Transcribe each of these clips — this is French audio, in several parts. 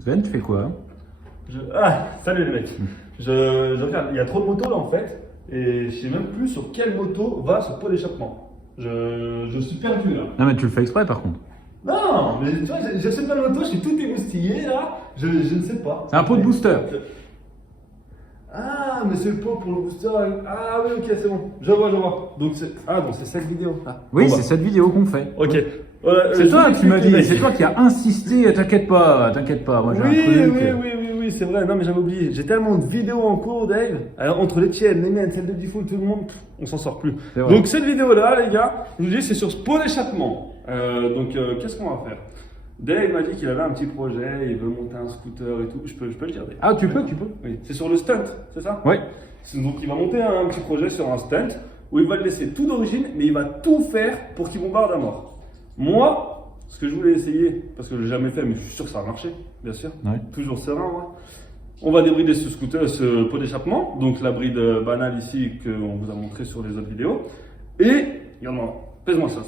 Sven, tu fais quoi? Ah, salut les mecs. Je regarde, il y a trop de motos là en fait, et je sais même plus sur quelle moto va ce pot d'échappement. Je suis perdu là. Non, mais tu le fais exprès par contre. Non, mais tu vois, j'achète pas de moto, je suis tout émoustillé là, je ne sais pas. C'est un pot de booster. Ah, mais c'est le pot pour le booster. Ah oui, ok, c'est bon. Je vois. Donc c'est cette vidéo. Ah, Oui, bon, c'est cette vidéo qu'on fait. Ok. C'est toi je qui m'as dit, t'explique, c'est toi qui as insisté, t'inquiète pas, moi j'ai un truc. Oui, c'est vrai. Non, mais j'avais oublié. J'ai tellement de vidéos en cours, Dave. Alors, entre les tiennes, les miennes, celles de Default, tout le monde, on s'en sort plus. C'est vrai. Donc, cette vidéo-là, les gars, je vous dis, c'est sur ce pot d'échappement. Qu'est-ce qu'on va faire? Dave m'a dit qu'il avait un petit projet, il veut monter un scooter et tout. Je peux le dire, Dave. Ah, tu peux. Oui. C'est sur le stunt, c'est ça? Oui. Donc, il va monter un petit projet sur un stunt où il va le laisser tout d'origine, mais il va tout faire pour qu'il bombarde à mort. Moi, ce que je voulais essayer, parce que je l'ai jamais fait, mais je suis sûr que ça va marcher, bien sûr. Ouais. Toujours serein, moi. On va débrider ce scooter, ce pot d'échappement, donc la bride banale ici qu'on vous a montré sur les autres vidéos. Et, regarde-moi, pèse-moi ça.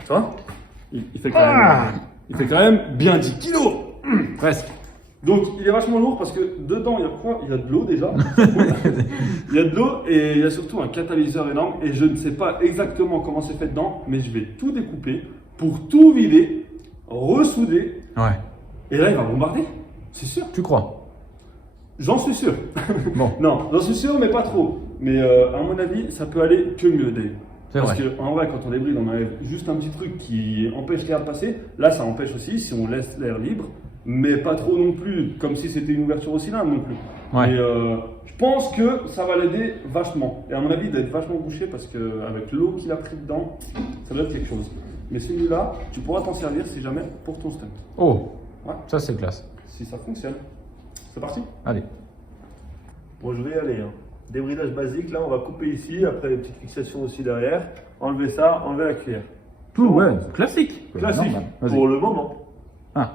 Tu vois il fait quand même bien 10 kilos. Presque. Donc il est vachement lourd parce que dedans il y a quoi? Il y a de l'eau déjà. Il y a de l'eau et il y a surtout un catalyseur énorme. Et je ne sais pas exactement comment c'est fait dedans, mais je vais tout découper pour tout vider, ressouder. Ouais. Et là il va bombarder, c'est sûr. Tu crois? J'en suis sûr. Bon. Non, j'en suis sûr, mais pas trop. Mais à mon avis, ça peut aller que mieux, Dave. C'est Parce vrai. qu'en vrai, quand on débride, on enlève juste un petit truc qui empêche l'air de passer. Là, ça empêche aussi si on laisse l'air libre, mais pas trop non plus, comme si c'était une ouverture au cylindre non plus. Ouais. Mais je pense que ça va l'aider vachement. Et à mon avis, il doit être vachement bouché parce qu'avec l'eau qu'il a pris dedans, ça doit être quelque chose. Mais celui-là, tu pourras t'en servir si jamais pour ton stunt. Oh, Ouais. ça c'est classe. Si ça fonctionne. C'est parti? Allez. Bon, je vais y aller. Débridage basique, là, on va couper ici, après les petites fixations aussi derrière. Enlever ça, enlever la cuillère. Tout, Bon. ouais, classique. Classique, Normal. Vas-y. pour le moment. Ah.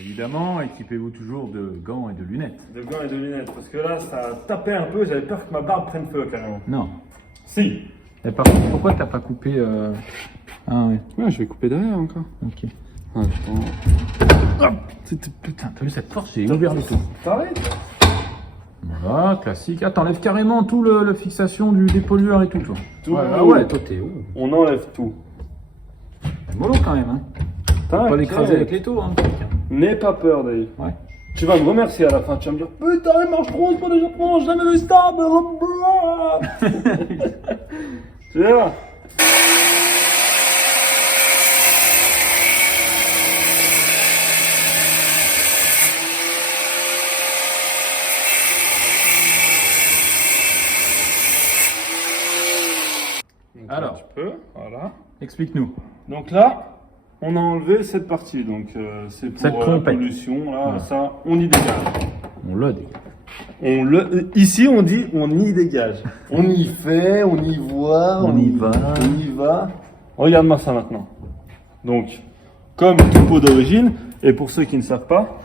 Évidemment, équipez-vous toujours de gants et de lunettes. De gants et de lunettes, parce que là, ça a tapé un peu, j'avais peur que ma barbe prenne feu carrément. Non. Si. Et par contre, pourquoi t'as pas coupé Ah ouais. Ouais, je vais couper derrière encore. Ok. Ah, putain. Putain, t'as vu cette force? J'ai ouvert le tout. Pareil. Voilà, classique. Ah, t'enlèves carrément tout le fixation du dépollueur et tout, toi. Tout. Ouais, ah ouais, toi t'es On enlève tout. mollo quand même, hein. Faut pas l'écraser avec les taux, hein. N'aie pas peur, Dave. Ouais. Tu vas me remercier à la fin, tu vas me dire putain, il marche trop, c'est pas déjà trop, j'ai jamais vu ça, blablabla. Tu verras. Donc là, Alors. tu peux, voilà. Explique-nous. Donc là, on a enlevé cette partie, donc c'est pour Cette la trompette. pollution, là, Ouais. ça, on y dégage. On l'a dégagé. Ici, on dit on y dégage. On y fait, on y voit, On y va. On y va. Regarde-moi ça maintenant. Donc, comme tout pot d'origine, et pour ceux qui ne savent pas,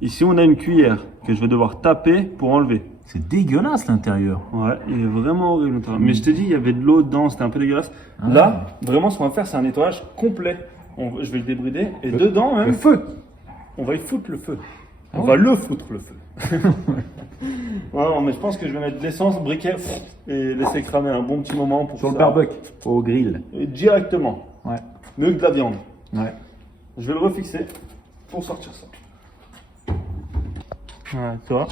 ici on a une cuillère que je vais devoir taper pour enlever. C'est dégueulasse l'intérieur. Ouais, il est vraiment horrible. L'intérieur. Mais je te dis, il y avait de l'eau dedans, c'était un peu dégueulasse. Ah. Là, vraiment, ce qu'on va faire, c'est un nettoyage complet. Je vais le débrider, et dedans, même, Le feu. on va y foutre le feu. Ah On va le foutre le feu. Ouais, non, mais je pense que je vais mettre de l'essence, briquet, et laisser cramer un bon petit moment pour Sur ça. le barbecue. Au grill. Et directement. Ouais. Mieux que de la viande. Ouais. Je vais le refixer pour sortir ça. Ouais, tu vois.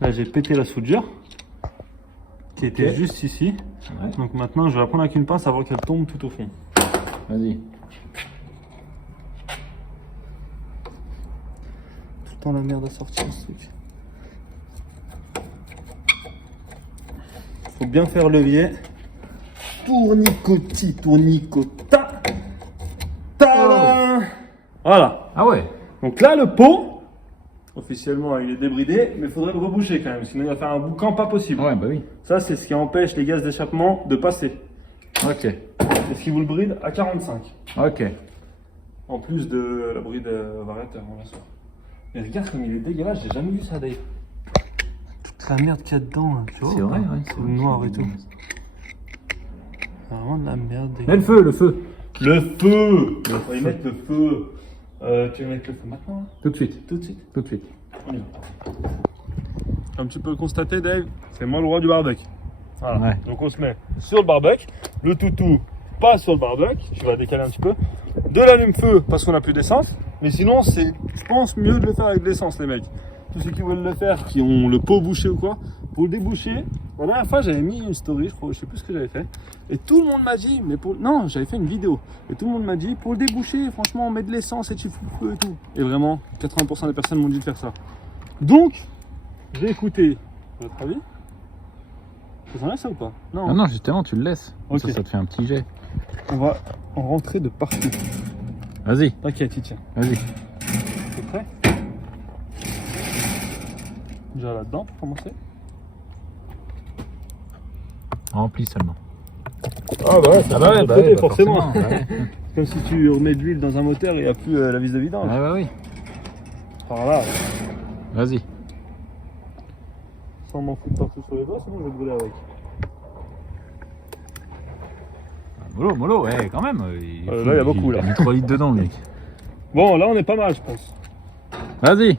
Là, j'ai pété la soudure qui était Ok. juste ici. Ouais. Donc maintenant, je vais la prendre avec une pince avant qu'elle tombe tout au fond. Vas-y. Tout le temps la merde à sortir ce truc. Faut bien faire levier. Tournicoti, tournicota. Tada. Voilà. Ah ouais. Donc là, le pot, Officiellement, il est débridé, mais il faudrait le reboucher quand même, sinon il va faire un boucan pas possible. Ouais, bah oui. Ça, c'est ce qui empêche les gaz d'échappement de passer. Ok. C'est ce qui vous le bride à 45. Ok. En plus de la bride variateur, bien sûr. Mais regarde comme il est dégueulasse, j'ai jamais vu ça Dave. Toute la merde qu'il y a dedans, là, tu vois. C'est vrai, ouais. C'est noir et tout. Vraiment de la merde. Mais le feu, le feu. Le feu. Il faut y mettre le feu. Tu veux mettre le feu maintenant là? Tout de suite. Tout de suite. Tout de suite. On y va. Comme tu peux le constater, Dave, c'est moi le roi du barbecue. Voilà. Ouais. Donc on se met sur le barbecue. Le toutou, pas sur le barbecue. Je vais décaler un petit peu. De l'allume-feu parce qu'on n'a plus d'essence. Mais sinon, c'est, je pense, mieux de le faire avec de l'essence, les mecs. Tous ceux qui veulent le faire, qui ont le pot bouché ou quoi, pour le déboucher. La dernière fois, j'avais mis une story, je crois, je sais plus ce que j'avais fait. Et tout le monde m'a dit, mais pour. Non, j'avais fait une vidéo. Et tout le monde m'a dit, pour le déboucher, franchement, on met de l'essence et tu fous le feu et tout. Et vraiment, 80% des personnes m'ont dit de faire ça. Donc, j'ai écouté votre avis. Vous en avez ça ou pas? Non. Non, non, justement, tu le laisses. Ok. Ça te fait un petit jet. On va en rentrer de partout. Vas-y, T'inquiète, il tient. vas-y. T'es prêt? Déjà là-dedans pour commencer. Remplis seulement. Ah bah ouais, ça va, bah ouais, bah forcément. forcément, ouais. Comme si tu remets de l'huile dans un moteur et il n'y a plus la vis de vidange. Ouais, bah oui. Alors là, Vas-y. sans m'en foutre partout sur les doigts, sinon je vais te brûler avec. Mollo, ouais, quand même. là, il y a beaucoup, là. Il a mis 3 litres dedans, le mec. Bon, là on est pas mal, je pense. Vas-y.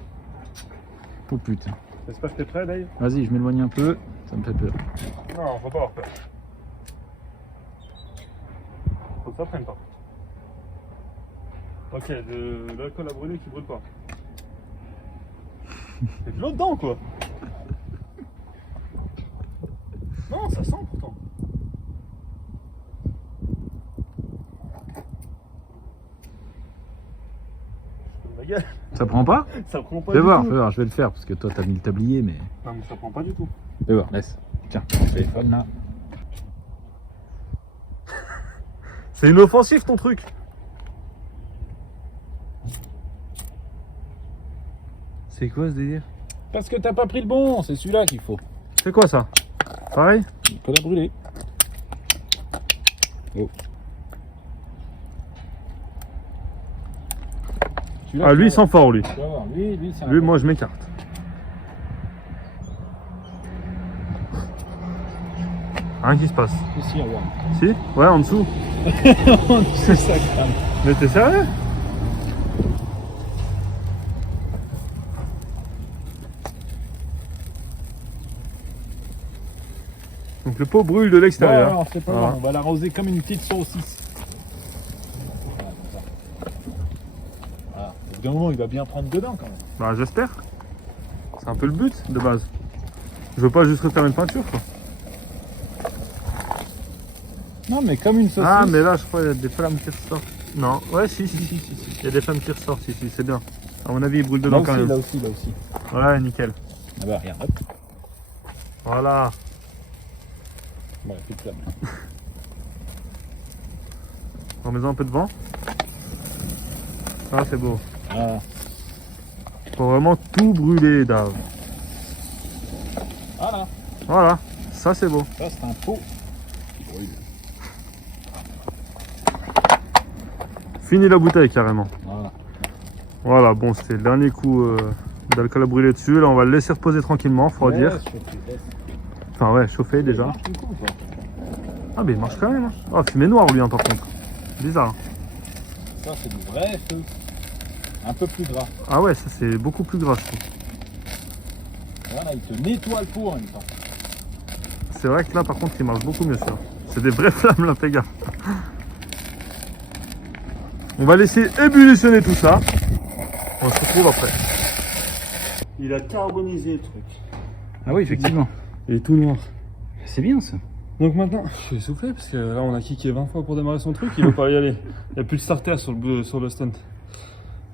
Oh putain. J'espère que t'es prêt, Dave. Vas-y, je m'éloigne un peu. Ça me fait peur. Non, faut pas avoir peur. Faut que ça prenne pas. Ok, de l'alcool à brûler qui brûle pas. Il y a de l'eau dedans, quoi. Non, ça sent pourtant. Ma gueule, Ça prend pas? ça prend pas Fais du voir, tout. fais voir, je vais le faire parce que toi t'as mis le tablier, mais. Non, mais ça prend pas du tout. Fais voir, laisse. Tiens, ton téléphone là. C'est inoffensif ton truc. C'est quoi ce délire? Parce que t'as pas pris le bon, c'est celui-là qu'il faut. C'est quoi ça? Pareil? Il peut la brûler. Oh. Celui-là, Ah, lui il tu vas sent fort lui. voir, tu vas voir. Lui, c'est un Lui, moi je m'écarte. Rien qui se passe. Ici, à voir. Si? Ouais, en dessous. C'est ça, crame. Mais t'es sérieux? Donc le pot brûle de l'extérieur. alors, c'est pas Voilà. grave, on va l'arroser comme une petite saucisse. Voilà. Au bout d'un moment, il va bien prendre dedans quand même. Bah j'espère. C'est un peu le but de base. Je veux pas juste refaire une peinture quoi. Non, mais comme une saucisse. Ah mais là je crois qu'il y a des flammes qui ressortent. Non, ouais si. Il y a des flammes qui ressortent ici, c'est bien. À mon avis il brûle dedans quand même. Là aussi. Voilà, nickel. Ah bah, regarde, hop. Voilà. Bon, plus de flamme. Remets-en un peu de vent. Ah c'est beau. Ah, Faut vraiment tout brûler Dave. voilà. Voilà, ça c'est beau. Ça, c'est un pot qui brûle. Fini la bouteille carrément. Voilà. Voilà, bon c'était le dernier coup d'alcool à brûler dessus. Là on va le laisser reposer tranquillement, refroidir. Enfin ouais, chauffer déjà. Ah mais il marche quand même. Hein. Ah fumée noire lui hein, par contre. Bizarre. Ça, c'est du vrai feu. Un peu plus gras. Ah ouais, ça c'est beaucoup plus gras je trouve. Voilà, il te nettoie le pot en même temps. C'est vrai que là par contre il marche beaucoup mieux celui-là. C'est des vraies flammes là, fais gaffe. On va laisser ébullitionner tout ça. On se retrouve après. Il a carbonisé le truc. Ah oui, effectivement. Il est tout noir. C'est bien ça. Donc maintenant, je suis essoufflé parce que là on a kické 20 fois pour démarrer son truc, il veut pas y aller. Il n'y a plus de starter sur le stunt.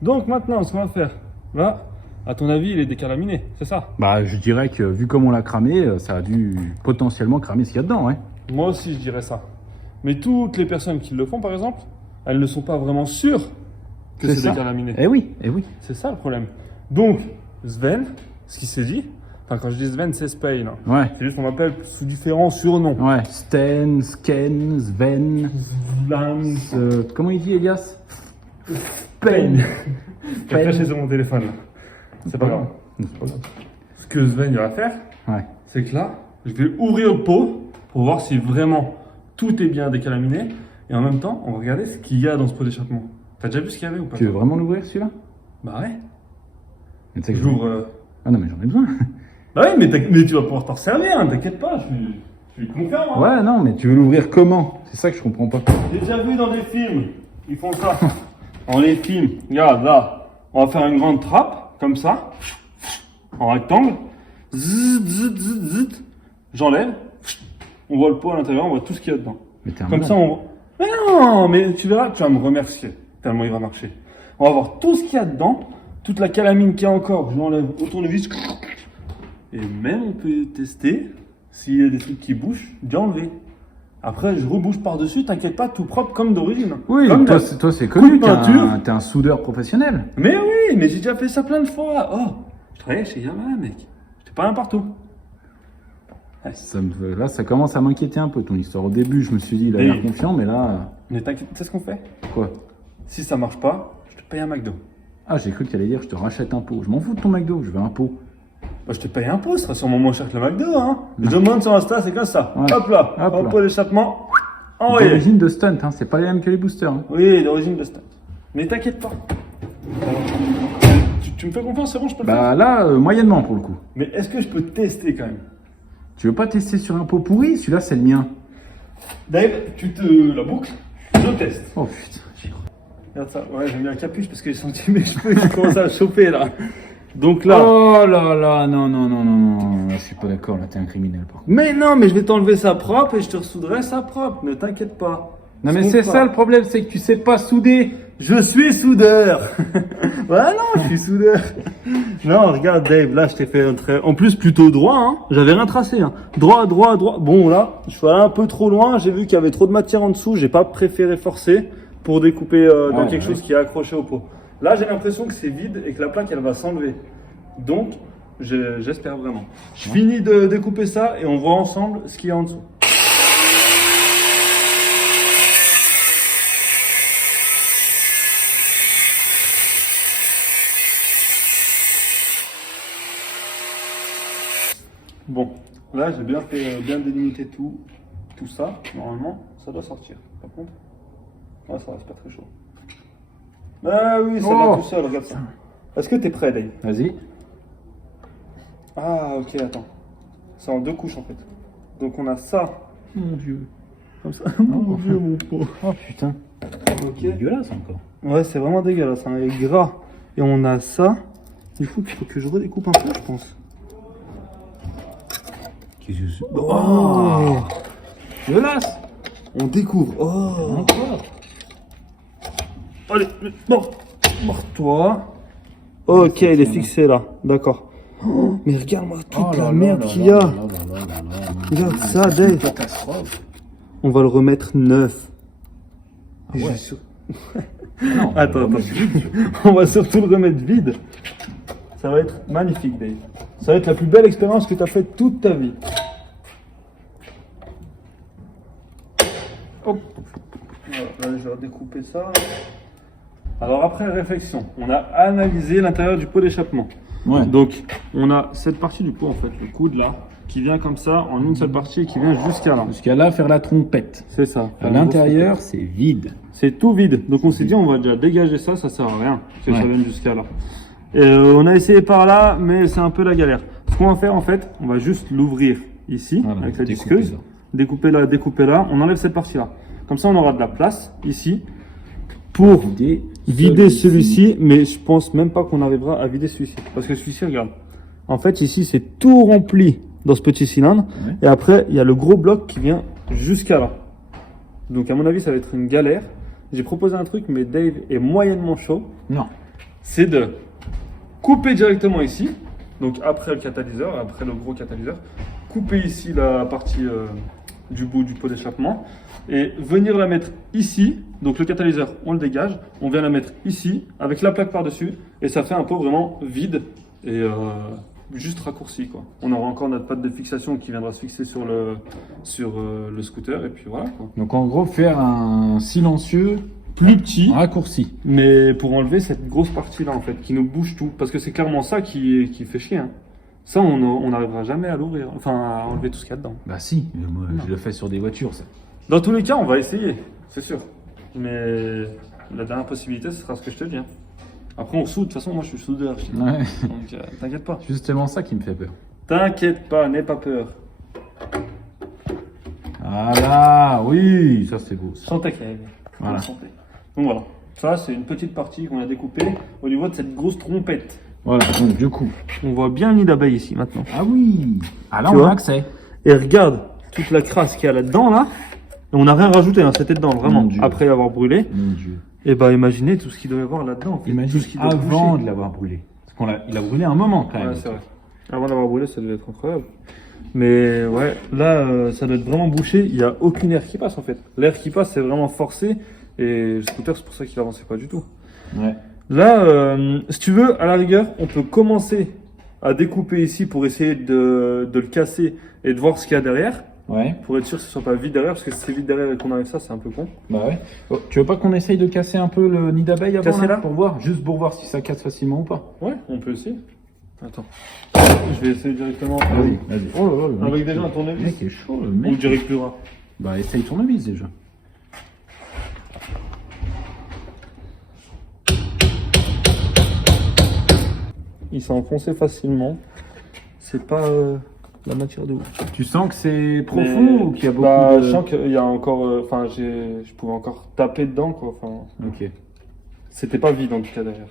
Donc maintenant, ce qu'on va faire, là, à ton avis, il est décalaminé, c'est ça? Bah, je dirais que vu comme on l'a cramé, ça a dû potentiellement cramer ce qu'il y a dedans, ouais. Moi aussi, je dirais ça. Mais toutes les personnes qui le font, par exemple, elles ne sont pas vraiment sûres que c'est ça. décalaminé. Eh oui, eh oui. C'est ça le problème. Donc, Sven, ce qu'il s'est dit. Enfin, quand je dis Sven, c'est Spain. Hein. Ouais. C'est juste qu'on m'appelle sous différents surnoms. Ouais. Sten, Sken, Sven. Lance. Comment il dit, Elias? Pain. J'ai Pain. craché sur mon téléphone. Là. C'est pas grave. C'est pas grave. Ce que Sven il va faire, Ouais. c'est que là, je vais ouvrir le pot pour voir si vraiment tout est bien décalaminé. Et en même temps, on va regarder ce qu'il y a dans ce pot d'échappement. T'as déjà vu ce qu'il y avait ou pas? Tu veux vraiment l'ouvrir celui-là? Bah ouais. Mais tu sais que Je l'ouvre. Ah non, mais j'en ai besoin. Bah ouais, mais tu vas pouvoir t'en servir, hein, t'inquiète pas, je suis confiant. Hein. Ouais, non, mais tu veux l'ouvrir comment? C'est ça que je comprends pas. J'ai déjà vu dans des films, ils font ça. Dans les films, regarde là, on va faire une grande trappe, comme ça, en rectangle. Zut, zut, zut, zut. J'enlève, on voit le pot à l'intérieur, on voit tout ce qu'il y a dedans. Mais t'es un Comme malade. ça, on voit. Mais non, mais tu verras, tu vas me remercier, tellement il va marcher. On va voir tout ce qu'il y a dedans, toute la calamine qu'il y a encore, je l'enlève au tournevis. Et même on peut tester, s'il y a des trucs qui bougent, d'enlever. Après, je rebouche par-dessus, t'inquiète pas, tout propre comme d'origine. Oui, comme toi, c'est connu, de peinture. t'es un soudeur professionnel. Mais oui, mais j'ai déjà fait ça plein de fois. Oh, je travaillais chez Yamaha, mec. J'étais pas n'importe où. Là, ça commence à m'inquiéter un peu ton histoire. Au début, je me suis dit, il a l'air confiant, mais là. Mais t'inquiète, tu sais ce qu'on fait? Quoi? Si ça marche pas, je te paye un McDo. Ah, j'ai cru que tu allais dire, je te rachète un pot. Je m'en fous de ton McDo, je veux un pot. Bah, je te paye un pot, ce sera sûrement moins cher que le McDo, hein. Je demande sur Insta, c'est comme ça. Ouais. Hop là, Hop un là. pot d'échappement. Envoyé. D'origine de stunt, hein, c'est pas les mêmes que les boosters. Hein. Oui, d'origine de stunt. Mais t'inquiète pas. Tu me fais confiance, c'est bon, je peux le faire. Bah là, moyennement pour le coup. Mais est-ce que je peux tester quand même? Tu veux pas tester sur un pot pourri? Celui-là, c'est le mien. Dave, tu te la boucles, je teste. Oh putain, j'y crois. Regarde ça, ouais, j'ai mis un capuche parce que j'ai senti mes cheveux qui commencent à chauffer là. Donc là. Oh là là, non, non, non, non, non. Là, je suis pas d'accord, là, t'es un criminel par contre. Mais non, mais je vais t'enlever ça propre et je te ressouderai ça propre, ne t'inquiète pas. Non, mais Je c'est comprends. ça le problème, c'est que tu sais pas souder. Je suis soudeur. Voilà, non, je suis soudeur. Non, regarde Dave, là je t'ai fait un trait. En plus plutôt droit, hein. J'avais rien tracé, hein. Droit, droit, droit. Bon là, je suis allé un peu trop loin. J'ai vu qu'il y avait trop de matière en dessous. J'ai pas préféré forcer pour découper dans quelque chose qui est accroché au pot. Là, j'ai l'impression que c'est vide et que la plaque elle va s'enlever. Donc, j'espère vraiment. Je finis de découper ça et on voit ensemble ce qu'il y a en dessous. Bon, là j'ai bien fait, bien délimité tout ça. Normalement, ça doit sortir. Par contre, ouais, ça reste pas très chaud. Ah oui, ça va tout seul, regarde ça. Est-ce que t'es prêt, Dave? Vas-y. Ah, ok, attends. C'est en deux couches en fait. Donc on a ça. Mon Dieu. Comme ça. Mon Dieu, mon pot. Oh putain. Ok. Dégueulasse encore. Ouais, c'est vraiment dégueulasse. Hein. Il est gras. Et on a ça. Du coup, il faut que je redécoupe un peu, je pense. Qu'est-ce que c'est? Oh, Dégueulasse. on découvre. Oh. Encore. Allez, bon, mord-toi. Ok, il est fixé là, d'accord. Oh, mais regarde-moi toute la merde qu'il y a. Regarde ça, Dave. Catastrophe. On va le remettre neuf. Ah ouais. Non, attends. On va surtout le remettre vide. Ça va être magnifique, Dave. Ça va être la plus belle expérience que tu as faite toute ta vie. Hop. Voilà, là, je vais redécouper ça. Alors après réflexion, on a analysé l'intérieur du pot d'échappement. Ouais. Donc on a cette partie du pot en fait, le coude là, qui vient comme ça en une seule partie et qui vient jusqu'à là. Jusqu'à là, faire la trompette. C'est ça. À l'intérieur, c'est vide. C'est tout vide. Donc on s'est dit on va déjà dégager ça, ça sert à rien que ça Ouais. vienne jusqu'à là. Et on a essayé par là, mais c'est un peu la galère. Ce qu'on va faire en fait, on va juste l'ouvrir ici Voilà, avec la découper disqueuse, ça. découper là, on enlève cette partie là. Comme ça on aura de la place ici pour vider celui-ci, mais je pense même pas qu'on arrivera à vider celui-ci. Parce que celui-ci, regarde. En fait, ici, c'est tout rempli dans ce petit cylindre. Ouais. Et après, il y a le gros bloc qui vient jusqu'à là. Donc, à mon avis, ça va être une galère. J'ai proposé un truc, mais Dave est moyennement chaud. Non. C'est de couper directement ici. Donc, après le catalyseur, après le gros catalyseur. Couper ici la partie du bout du pot d'échappement. Et venir la mettre ici. Donc le catalyseur, on le dégage, on vient la mettre ici, avec la plaque par-dessus, et ça fait un pot vraiment vide, et juste raccourci quoi. On aura encore notre patte de fixation qui viendra se fixer sur le scooter et puis voilà quoi. Donc en gros, faire un silencieux Plus petit, raccourci. mais pour enlever cette grosse partie là en fait qui nous bouge tout, parce que c'est clairement ça qui fait chier. Hein. Ça on n'arrivera jamais à l'ouvrir, enfin à enlever tout ce qu'il y a dedans. Bah si, moi Non. je le fais sur des voitures ça. Dans tous les cas, on va essayer, c'est sûr. Mais la dernière possibilité, ce sera ce que je te dis. Hein. Après, on soude. De toute façon, moi, je suis soudeur. Ouais. Donc, t'inquiète pas. Justement ça qui me fait peur. T'inquiète pas, n'aie pas peur. Voilà, oui, ça c'est beau. Ça. Santé, Kevin. Voilà. Santé. Donc voilà. Ça, c'est une petite partie qu'on a découpée au niveau de cette grosse trompette. Voilà, donc du coup. On voit bien le nid d'abeille ici maintenant. Ah oui. Ah là Tu on vois a accès. Et regarde toute la crasse qu'il y a là-dedans, là. Et on n'a rien rajouté, hein, c'était dedans, vraiment. Mon Dieu. Après l'avoir brûlé. Mon Dieu. Et bah, imaginez tout ce qu'il doit y avoir là-dedans. En fait. Imagine tout ce qui doit avant bouger. de l'avoir brûlé. Parce il a brûlé un moment quand même. Ouais, c'est vrai. Avant d'avoir brûlé, ça devait être incroyable. Mais ouais, là, ça doit être vraiment bouché. Il n'y a aucune air qui passe en fait. L'air qui passe, c'est vraiment forcé. Et le scooter, c'est pour ça qu'il avançait pas du tout. Ouais. Là, si tu veux, à la rigueur, on peut commencer à découper ici pour essayer de le casser et de voir ce qu'il y a derrière. Ouais. Pour être sûr que ce soit pas vide derrière, parce que si c'est vide derrière et qu'on arrive ça, c'est un peu con. Bah ouais. Oh, tu veux pas qu'on essaye de casser un peu le nid d'abeille avant Casser là pour voir, juste pour voir si ça casse facilement ou pas. Ouais, on peut essayer. Attends. Je vais essayer directement. Vas-y. Oh là là, le Avec mec, déjà un le tournevis. mec est chaud, le Ou mec. direct plus ras. Bah essaye tournevis déjà. Il s'est enfoncé facilement. C'est pas la matière de ouf. Tu sens que c'est profond Mais- ou qu'il y a beaucoup Bah, de... je sens qu'il y a encore. Enfin, je pouvais encore taper dedans, quoi. Enfin, Ok. c'était pas vide en tout cas derrière.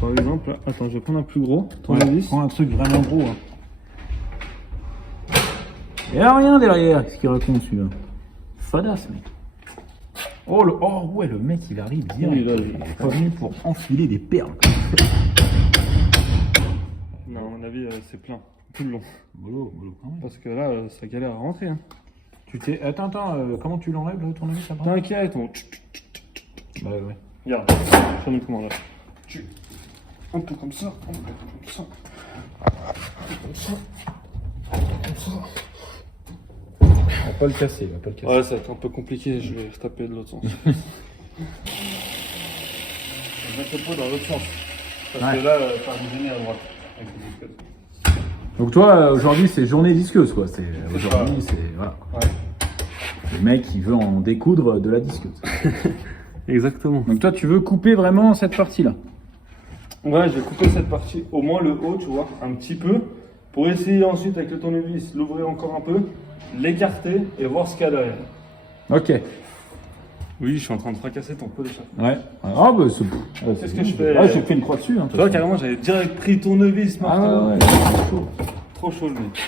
Par exemple, là, attends, je vais prendre un plus gros Ouais, tournevis. prends un truc vraiment gros. Hein. Il n'y a rien derrière, qu'est-ce qu'il raconte celui-là? Fadasse, mec. Oh, ouais, le mec il arrive direct. Oui, là, il est pas venu pour enfiler des perles. Non, à mon avis, c'est plein. Tout le long. Boulot, quand même. Parce que là, ça galère à rentrer. Hein. Attends, comment tu l'enlèves le tournevis après? T'inquiète, on. Bah ouais. Regarde, je te montre comment là. Un peu comme ça, un peu comme ça. Comme ça. Comme ça. On va pas le casser, on va pas le casser. Ouais, ça va être un peu compliqué, je vais retaper de l'autre sens. Je vais mettre le pot dans l'autre sens. Parce que là, ça va me gêner à droite. Avec le disque. Donc toi, aujourd'hui c'est journée disqueuse quoi. Aujourd'hui ça. c'est voilà. Ouais. Le mec il veut en découdre de la disqueuse. Exactement. Donc toi tu veux couper vraiment cette partie là. Ouais, je vais couper cette partie, au moins le haut, tu vois, un petit peu, pour essayer ensuite avec le tournevis, l'ouvrir encore un peu, l'écarter et voir ce qu'il y a derrière. Ok. Oui, je suis en train de fracasser ton pot d'échappement. Ouais. Ah bah c'est. Qu'est-ce que je fais? Ah j'ai fait une croix dessus. Hein, Tu vois, carrément, j'avais direct pris tournevis, Ah marteau. ouais, c'est chaud. Trop chaud le mec.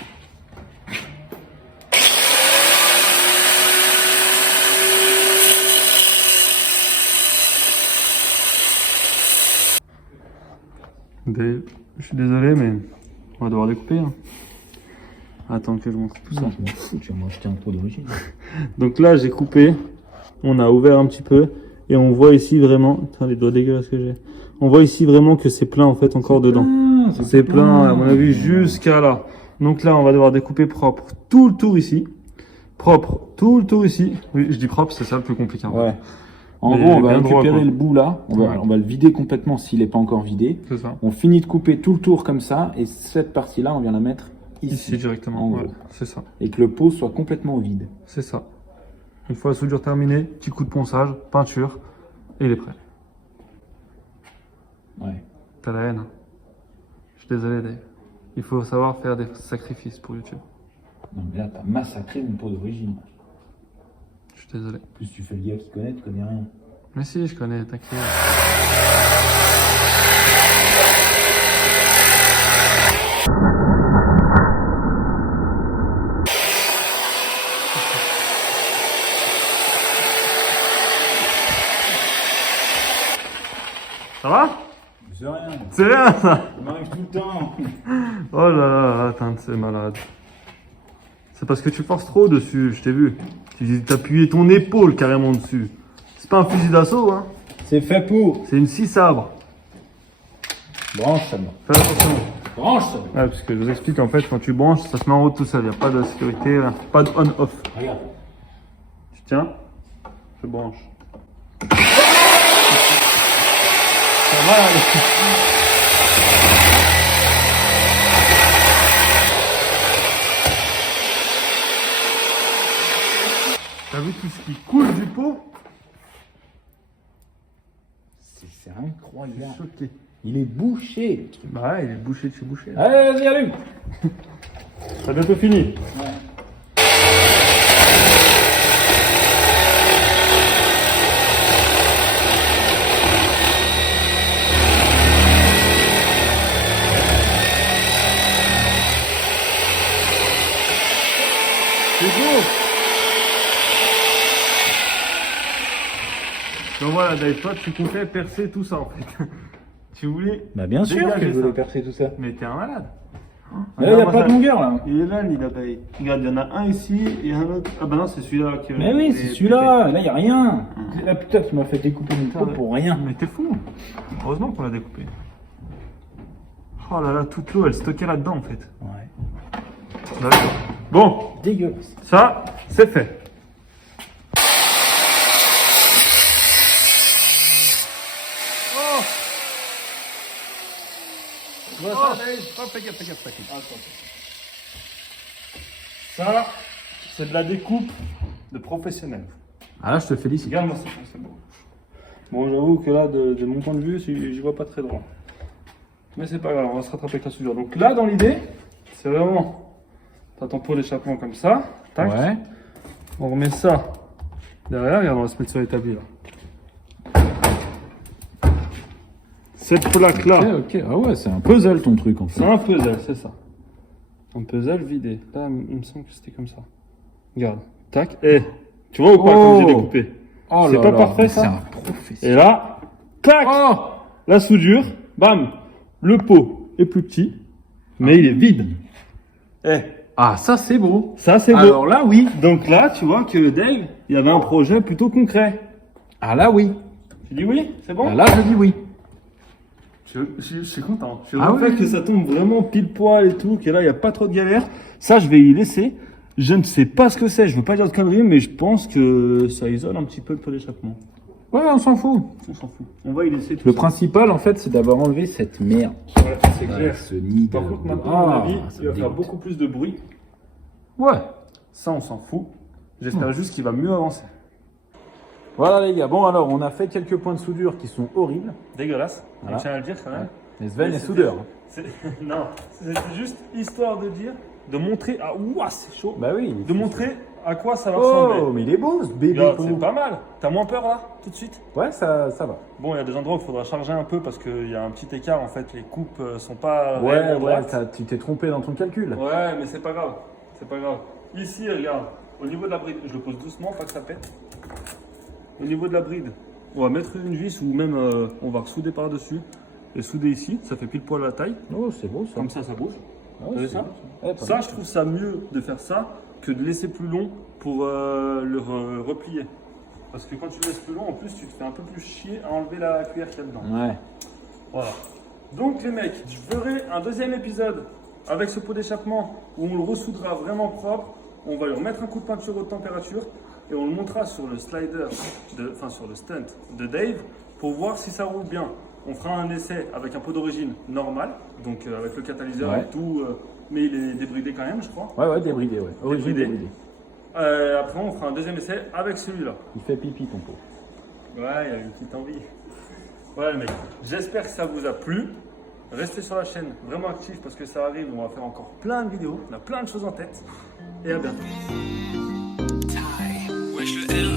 Je suis désolé, mais on va devoir découper. Hein. Attends que je montre tout ça. Je m'en fous, tu vas m'acheter un pot d'origine. Donc là, j'ai coupé. On a ouvert un petit peu. Et on voit ici vraiment. Putain, les doigts dégueulasses que j'ai. On voit ici vraiment que c'est plein en fait encore dedans. C'est plein, à mon avis, jusqu'à là. Donc là, on va devoir découper propre tout le tour ici. Propre tout le tour ici. Oui, je dis propre, c'est ça le plus compliqué. Ouais. En Mais gros, on va bien droit, récupérer quoi. le bout là. On va le vider complètement s'il n'est pas encore vidé. C'est ça. On finit de couper tout le tour comme ça. Et cette partie-là, on vient la mettre ici. Ici directement. En Ouais, gros. c'est ça. Et que le pot soit complètement vide. C'est ça. Une fois la soudure terminée, petit coup de ponçage, peinture, et il est prêt. Ouais. T'as la haine. Hein. Je suis désolé, Dave. Il faut savoir faire des sacrifices pour YouTube. Non mais là, t'as massacré mon pot d'origine. Je suis désolé. En plus, tu fais le gars qui connaît, tu connais rien. Mais si, je connais, t'inquiète. Ça va? C'est rien. C'est rien ça. Ça m'arrive tout le temps. Oh là là, attends, c'est malade. C'est parce que tu forces trop dessus, je t'ai vu. Tu t'appuyais ton épaule carrément dessus. C'est pas un fusil d'assaut, hein. C'est fait pour. C'est une scie sabre. Branche seulement. Fais attention. Branche seulement. Ouais, parce que je vous explique en fait, quand tu branches, ça se met en haut tout seul. Il n'y a pas de sécurité, là. Pas de on-off. Regarde. Tu tiens, je branche. Ça va là. T'as vu tout ce qui coule du pot? C'est incroyable. Choqué. Il est bouché le truc. Bah ouais, il est bouché de chez bouché. Allez, vas-y, allume. C'est bientôt fini. Ouais. C'est beau. Donc voilà, Dave, toi tu comptais percer tout ça en fait. Tu voulais. Bah bien sûr dégager que je voulais ça. percer tout ça. Mais t'es un malade. Là, il n'y a pas de longueur là. Il est là, l'abeille. Regarde, il y en a un ici et un autre. Ah bah non, c'est celui-là que. Mais oui, c'est celui-là. Là, il n'y a rien. Là, putain, tu m'as fait découper mon pot pour rien. Mais t'es fou. Heureusement qu'on l'a découpé. Oh là là, toute l'eau, elle stockait là-dedans en fait. Ouais. D'accord. Bon, Dégueulasse. ça, c'est fait. Oh. Voilà ça, Dave. Hop, fais gaffe, fais gaffe, fais gaffe. Ça, c'est de la découpe de professionnel. Ah là, je te félicite. Regarde-moi ça, c'est beau. Bon, j'avoue que là, de mon point de vue, j'y vois pas très droit. Mais c'est pas grave, on va se rattraper avec la soudure. Donc là, dans l'idée, c'est vraiment, t'as ton pot d'échappement comme ça, tac. Ouais. On remet ça derrière, regarde, on va se mettre sur l'établi là. Cette plaque-là, Ok, ok. Ah ouais, c'est un puzzle ton truc en fait. c'est un puzzle, c'est ça. Un puzzle vidé. Là, il me semble que c'était comme ça. Regarde, tac, et tu vois ou pas comme j'ai découpé? Oh C'est là pas là, parfait, c'est ça un professionnel. Et là, clac, Oh. la soudure, bam, le pot est plus petit, mais il est vide. Eh, Ah, ça c'est beau. ça c'est beau. Alors là, oui. Donc là, tu vois que Dave, il y avait un projet plutôt concret. Ah là, oui. Tu dis oui, c'est bon? Ah là, je dis oui. Je suis content. Je suis Ah vraiment oui. fait que ça tombe vraiment pile poil et tout, que là, il n'y a pas trop de galère. Ça, je vais y laisser. Je ne sais pas ce que c'est, je veux pas dire de conneries, mais je pense que ça isole un petit peu le pot d'échappement. Ouais, on s'en fout. On s'en fout. On va y laisser tout Le ça. principal, en fait, c'est d'avoir enlevé cette merde. Ouais, c'est Ouais, clair. ce nid de... Par contre, maintenant, à mon avis, ça il va me faire dégoûte. beaucoup plus de bruit. Ouais. Ça, on s'en fout. J'espère juste qu'il va mieux avancer. Voilà les gars, bon alors, on a fait quelques points de soudure qui sont horribles. Dégueulasse. Voilà. Je tiens à le dire quand même. Les Sven Mais et c'était- soudeur. Non, c'est juste histoire de dire, de montrer. Ah, ouah, c'est chaud. Bah oui. De montrer à quoi ça va ressembler. Oh, mais il est beau ce bébé. Regarde, pot. c'est pas mal. T'as moins peur là, tout de suite? Ouais, ça va. Bon, il y a des endroits où il faudra charger un peu parce qu'il y a un petit écart. En fait, les coupes sont pas Ouais, réellement ouais, droites. tu t'es trompé dans ton calcul. Ouais, mais c'est pas grave. C'est pas grave. Ici, regarde, au niveau de la bride, je le pose doucement, pas que ça pète. Au niveau de la bride, on va mettre une vis ou même on va ressouder par-dessus et souder ici. Ça fait pile poil à la taille. Oh, c'est beau ça. Comme ça bouge. Ah, T'as vu c'est ça beau, ça. Ouais, pas Ça, mal. je trouve ça mieux de faire ça que de laisser plus long pour le replier. Parce que quand tu le laisses plus long, en plus, tu te fais un peu plus chier à enlever la cuillère qu'il y a dedans. Ouais. Voilà. Donc les mecs, je ferai un deuxième épisode avec ce pot d'échappement où on le ressoudera vraiment propre. On va lui remettre un coup de peinture haute température et on le montrera sur le slider, enfin sur le stunt de Dave pour voir si ça roule bien. On fera un essai avec un pot d'origine normal, donc avec le catalyseur Ouais. et tout, mais il est débridé quand même, je crois. Ouais, débridé, ouais. Origine Débridé. débridée. Après, on fera un deuxième essai avec celui-là. Il fait pipi ton pot. Ouais, il y a une petite envie. Voilà les mecs, j'espère que ça vous a plu. Restez sur la chaîne, vraiment actifs parce que ça arrive, on va faire encore plein de vidéos, on a plein de choses en tête. Et à bientôt. Wesh le L